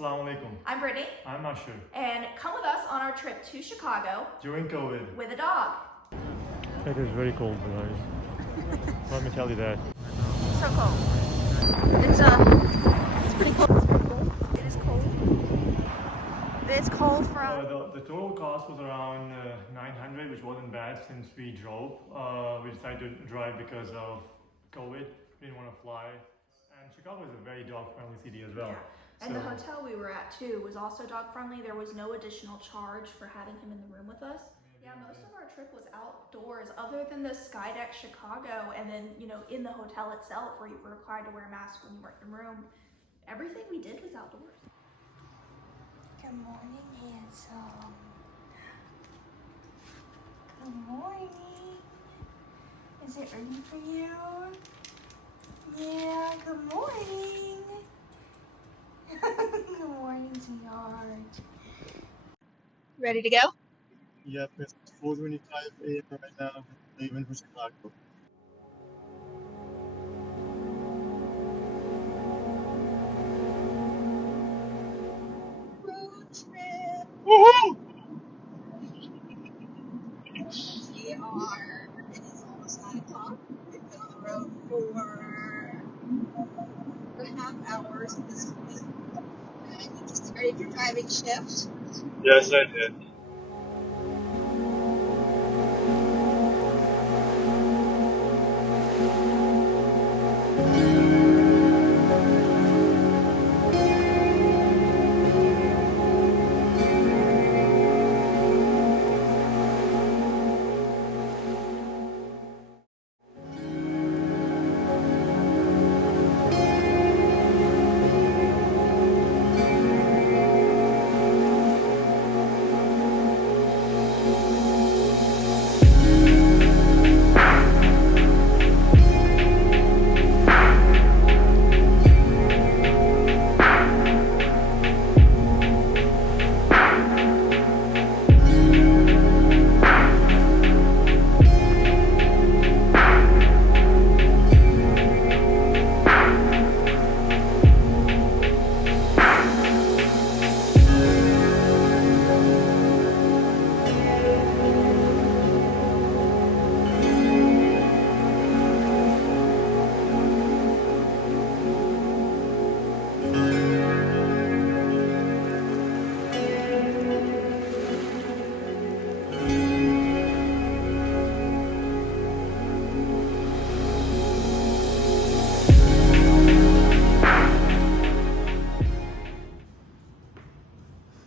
Assalamu alaikum. I'm Brittany. I'm Ashur. And come with us on our trip to Chicago During COVID. with a dog. It is very cold, guys. Let me tell you that. So cold. It's pretty cold. It's pretty cold. It is cold. It's cold from... The total cost was around 900, which wasn't bad since we drove. We decided to drive because of COVID. We didn't want to fly. And Chicago is a very dog-friendly city as well. Yeah. And the hotel we were at too was also dog-friendly. There was no additional charge for having him in the room with us. Yeah, most of our trip was outdoors other than the Skydeck Chicago, and then, you know, in the hotel itself where you were required to wear a mask when you weren't in the room. Everything we did was outdoors. Good morning, handsome. Good morning. Is it ready for you? Yeah, good morning. Good morning, sweetheart. Ready to go? Yep, it's 4:25 a.m. right now, leaving for Chicago. Roadtrip. Woohoo! We are. It is almost 9 o'clock. We've been on the road for 4.5 hours at this point. And you just started your driving shift. Yes, I did.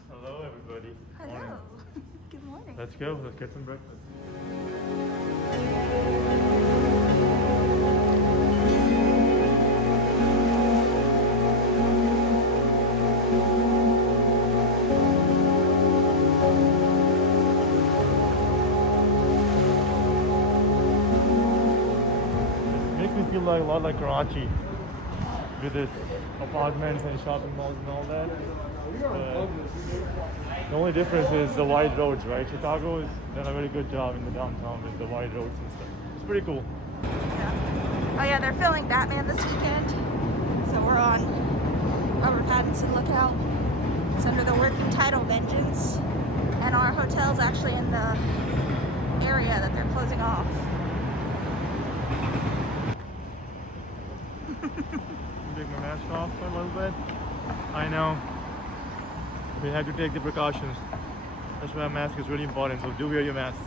Hello, everybody. Hello. Morning. Good morning. Let's go. Let's get some breakfast. This makes me feel like a lot like Karachi, with its apartments and shopping malls and all that. The only difference is the wide roads, right? Chicago has done a very good job in the downtown with the wide roads and stuff. It's pretty cool. Yeah. Oh yeah, they're filming Batman this weekend. So we're on Robert Pattinson Lookout. It's under the working title Vengeance. And our hotel's actually in the area that they're closing off. Take my mask off for a little bit. I know. We have to take the precautions. That's why a mask is really important, so do wear your masks.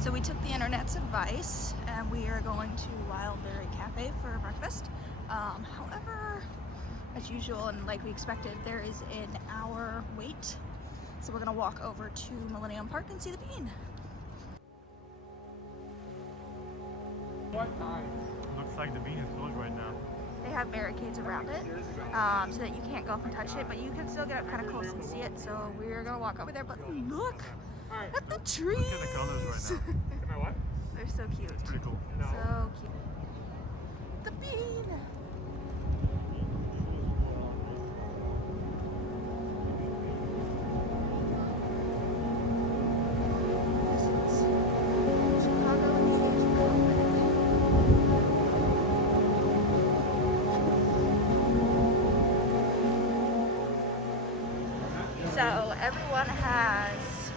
So we took the internet's advice and we are going to Wildberry Cafe for breakfast. However, as usual and like we expected, there is an hour wait. So we're gonna walk over to Millennium Park and see the Bean. What time? Looks like the Bean is closed right now. They have barricades around it so that you can't go up and touch it, but you can still get up kind of close and see it. So we're gonna walk over there, but look at the trees. Look at the colors right now. They're so cute. It's pretty cool. So cute. The Bean. So everyone has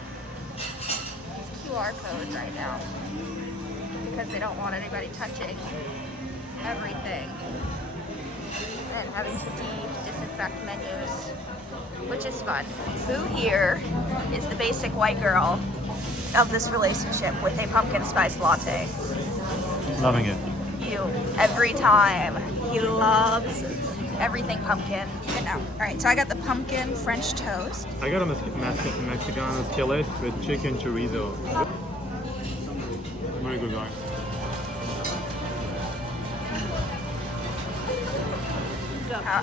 these QR codes right now because they don't want anybody touching everything and having to disinfect menus, which is fun. Who here is the basic white girl of this relationship with a pumpkin spice latte? Loving it. You, every time. He loves everything pumpkin. And now, all right, so I got the pumpkin French toast. I got a Mexican skillet with chicken chorizo. Very good, guys.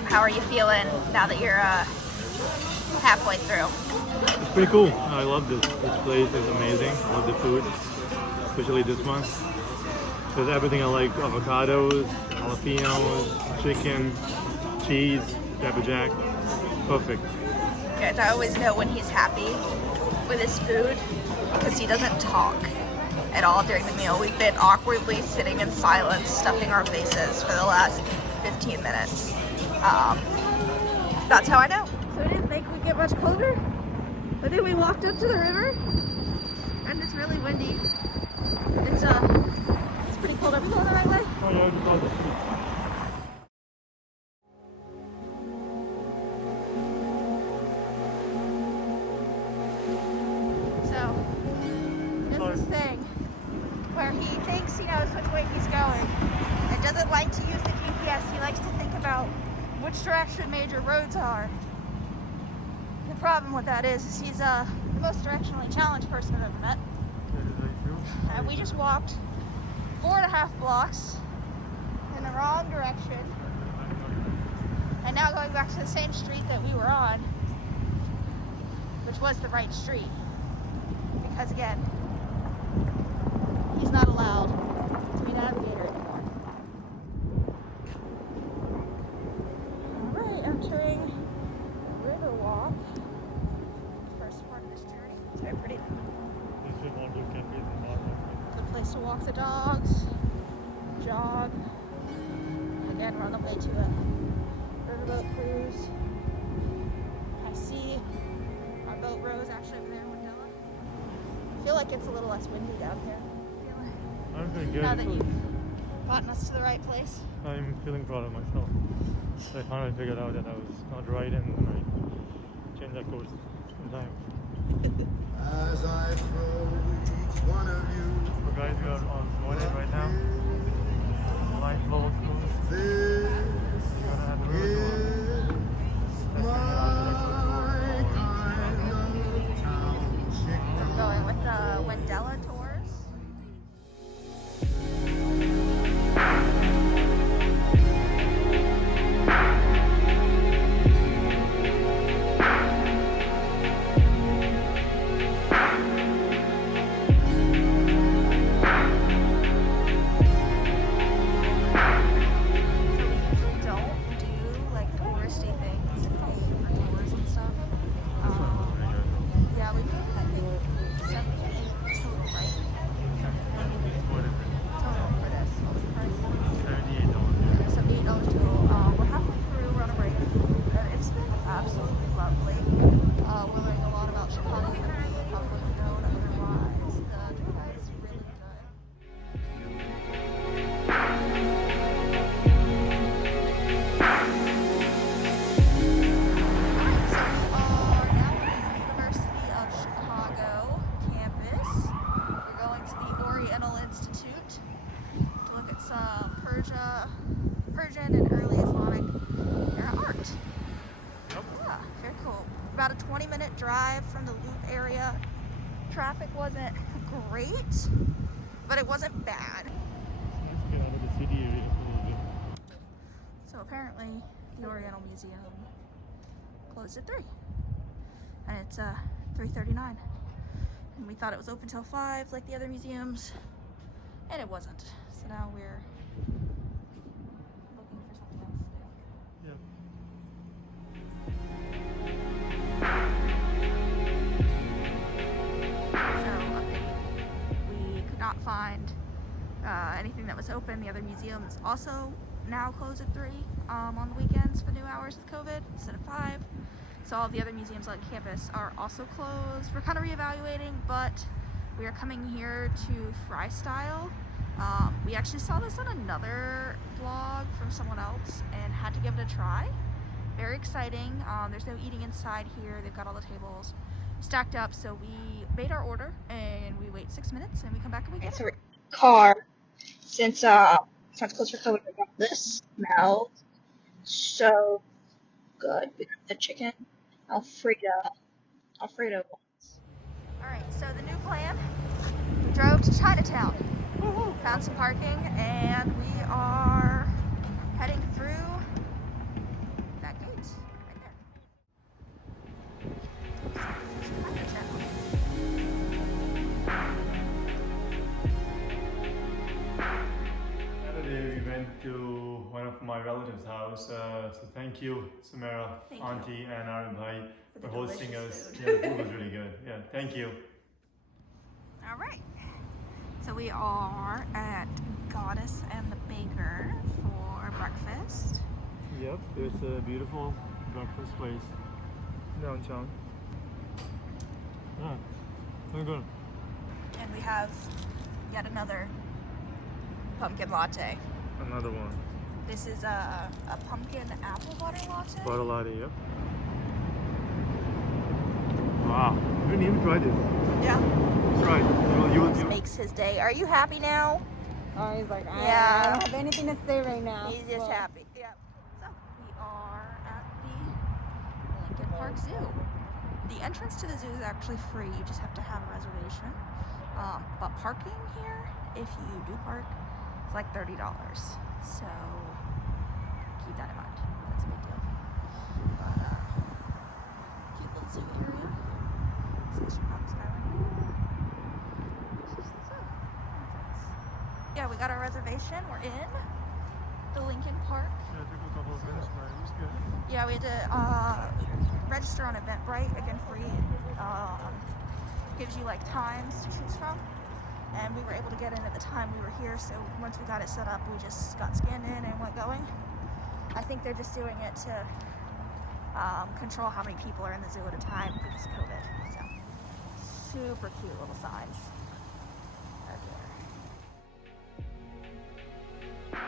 How are you feeling now that you're halfway through? It's pretty cool. I love this. This place is amazing. I love the food, especially this one. There's everything I like: avocados, jalapenos, chicken, cheese, pepper jack. Perfect. Guys, I always know when he's happy with his food because he doesn't talk at all during the meal. We've been awkwardly sitting in silence, stuffing our faces for the last 15 minutes. That's how I know. So we didn't think we'd get much colder, but then we walked up to the river and it's really windy. It's pretty cold. Are we going the right way? Oh, yeah, you got it. So, there's this thing where he thinks he knows which way he's going and doesn't like to use the GPS. He likes to think about which direction major roads are. The problem with that is he's the most directionally challenged person I've ever met. And we just walked 4.5 blocks in the wrong direction. And now going back to the same street that we were on, which was the right street. Because again, he's not allowed to be navigator anymore. Alright, entering Riverwalk. First part of this journey. It's very pretty. Good place to walk the dogs, jog. Again, we're on the way to a riverboat cruise. I see our boat rows actually over there in Wendella. I feel like it's a little less windy down here. I'm feeling good. Now that you've gotten us to the right place. I'm feeling proud of myself. I finally figured out that I was not right and I changed that course in time. As I throw each one of you. So guys, we are on Smollett right now. Light flow cruise. This You're gonna have a river tour. We're going with the Wendella tours. Persian and early Islamic era art. Yep. Yeah, very cool. About a 20-minute drive from the Loop area. Traffic wasn't great, but it wasn't bad. Let's get out of the city area a little bit. So apparently the Oriental Museum closed at 3. And it's 3:39. And we thought it was open till 5 like the other museums, and it wasn't. So now we're looking for something else to do. Yeah. We could not find anything that was open. The other museums also now close at 3 on the weekends for new hours with COVID instead of 5. So all the other museums on campus are also closed. We're kind of reevaluating, but we are coming here to Freestyle. We actually saw this on another vlog from someone else and had to give it a try. Very exciting. There's no eating inside here. They've got all the tables stacked up, so we made our order and we wait 6 minutes and we come back and we get it. So we're in the car since it's not close for COVID. This smells so good. We got the chicken Alfredo. Alright, so the new plan, we drove to Chinatown, found some parking, and we are heading through that gate right there. Chinatown. Saturday we went to one of my relatives' house. So thank you, Samara, Thank Auntie, and Arun Bhai for the hosting delicious us. food. Yeah, the food was really good. Yeah, thank you. All right, so we are at Goddess and the Baker for breakfast. Yep, there's a beautiful breakfast place downtown. Yeah, very good. And we have yet another pumpkin latte. Another one. This is a pumpkin apple butter latte. Butter latte, yep. Wow, you didn't even try this. Yeah. That's right. You Makes his day. Are you happy now? Oh, he's like, Yeah. I don't have anything to say right now. He's just but- happy. Yeah. So we are at the Lincoln Park Zoo. The entrance to the zoo is actually free. You just have to have a reservation. But parking here, if you do park, it's like $30. So keep that in mind. That's a big deal. But cute little zoo area. See the Chicago skyline here. This is the zoo. Yeah, we got our reservation. We're in the Lincoln Park. Yeah, it took a couple of minutes, but it was good. Yeah, we had to register on Eventbrite, again free. Gives you like times to choose from. And we were able to get in at the time we were here, so once we got it set up, we just got scanned in and went going. I think they're just doing it to control how many people are in the zoo at a time because of COVID. So, super cute little signs. Right there.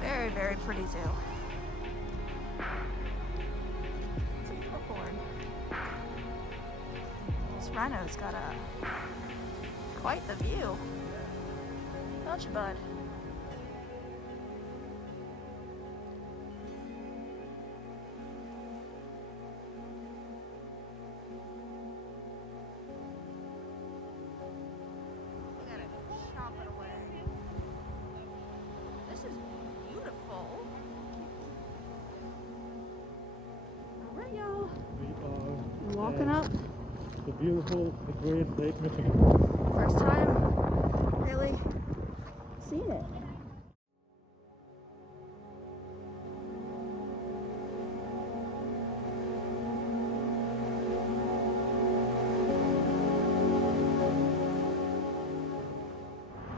Very, very pretty zoo. It's a unicorn. This rhino's got quite the view. Don't you, bud? Look at it, chomping away. This is beautiful. All right, y'all. We are Walking up. the beautiful, the great Lake Michigan. First time really seeing it.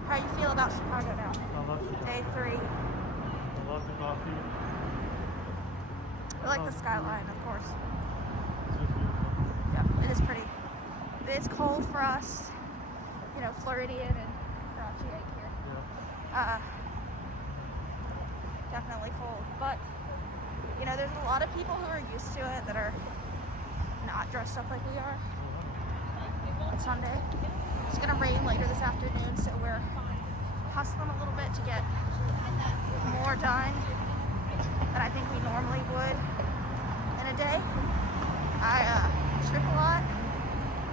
How you feel about Chicago now? I love Chicago. Day 3. I love the coffee. I like the skyline, of course. It's just beautiful. Yeah, it is pretty. It's cold for us, you know, Floridian and grouchy egg here. Yeah. Definitely cold, but you know, there's a lot of people who are used to it that are not dressed up like we are on Sunday. It's gonna rain later this afternoon, so we're hustling a little bit to get more done than I think we normally would in a day. I trip a lot.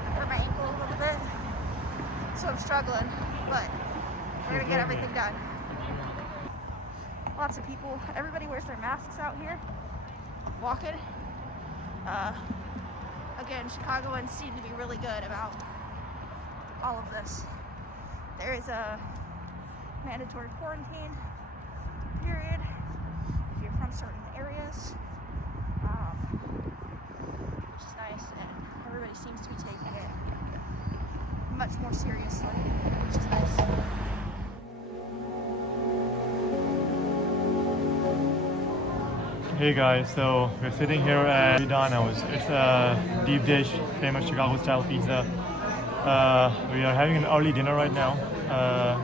I hurt my ankle a little bit, so I'm struggling, but we're gonna get everything done. Lots of people, everybody wears their masks out here, walking. Again, Chicagoans seem to be really good about all of this. There is a mandatory quarantine period if you're from certain areas, which is nice, and everybody seems to be taking it much more seriously, which is nice. Hey guys, so we're sitting here at Donna's. It's a deep dish, famous Chicago style pizza. We are having an early dinner right now.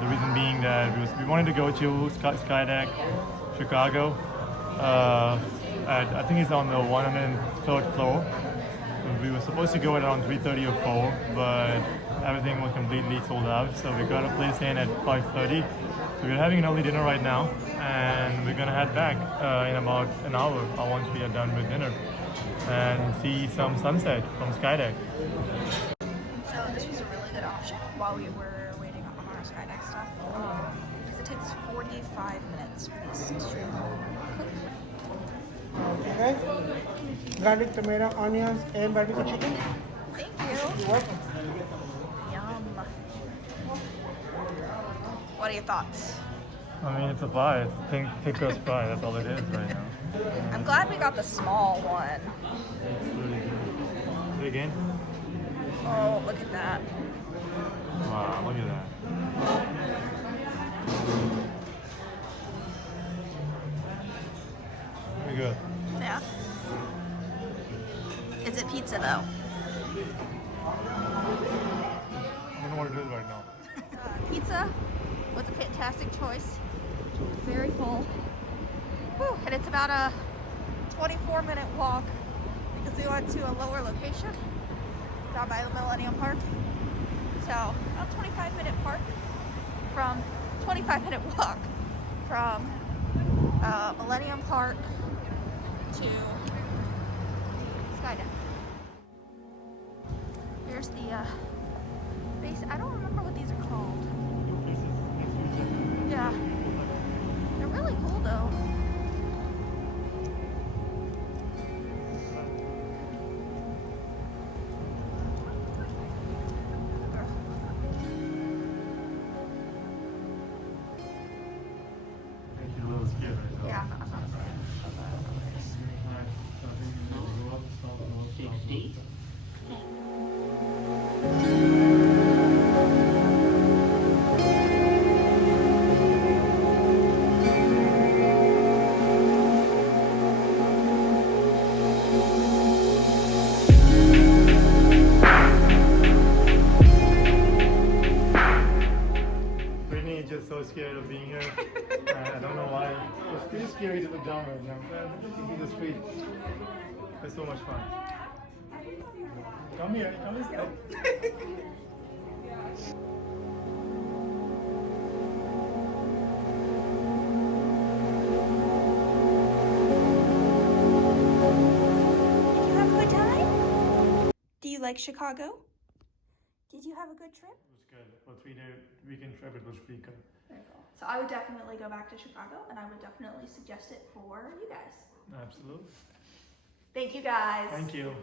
The reason being that we wanted to go to Skydeck, Chicago. I think it's on the 103rd floor. We were supposed to go at around 3:30 or 4, but everything was completely sold out. So we got a place in at 5:30. So we're having an early dinner right now, and we're gonna head back in about an hour once we are done with dinner and see some sunset from Skydeck. So this was a really good option while we were waiting on our Skydeck stuff. Because it takes 45 minutes for these to cook. Okay, guys. Garlic, tomato, onions, and barbecue chicken. Thank you. You're welcome. Yum. What are your thoughts? I mean, it's a pie. It's thick crust pie. That's all it is right now. I'm glad we got the small one. It's really good. Do it again? Oh, look at that. Wow, look at that. Very good. Yeah. Is it pizza though? I don't know what it is right now. Pizza was a fantastic choice. Very full. Whew, and it's about a 24-minute walk because we went to a lower location down by the Millennium Park. So about 25-minute walk from Millennium Park to Skydeck. Here's the base. I don't remember what these are called. Yeah. They're really cool though. Yeah, I'm not a Brittany is just so scared of being here. I don't know why. It's pretty scary to look down right now. You can see the street. It's so much fun. Come here, come inside. Did you have a good time? Do you like Chicago? Did you have a good trip? It was good. For a 3-day weekend trip, it was pretty good. Very cool. So I would definitely go back to Chicago, and I would definitely suggest it for you guys. Absolutely. Thank you guys. Thank you.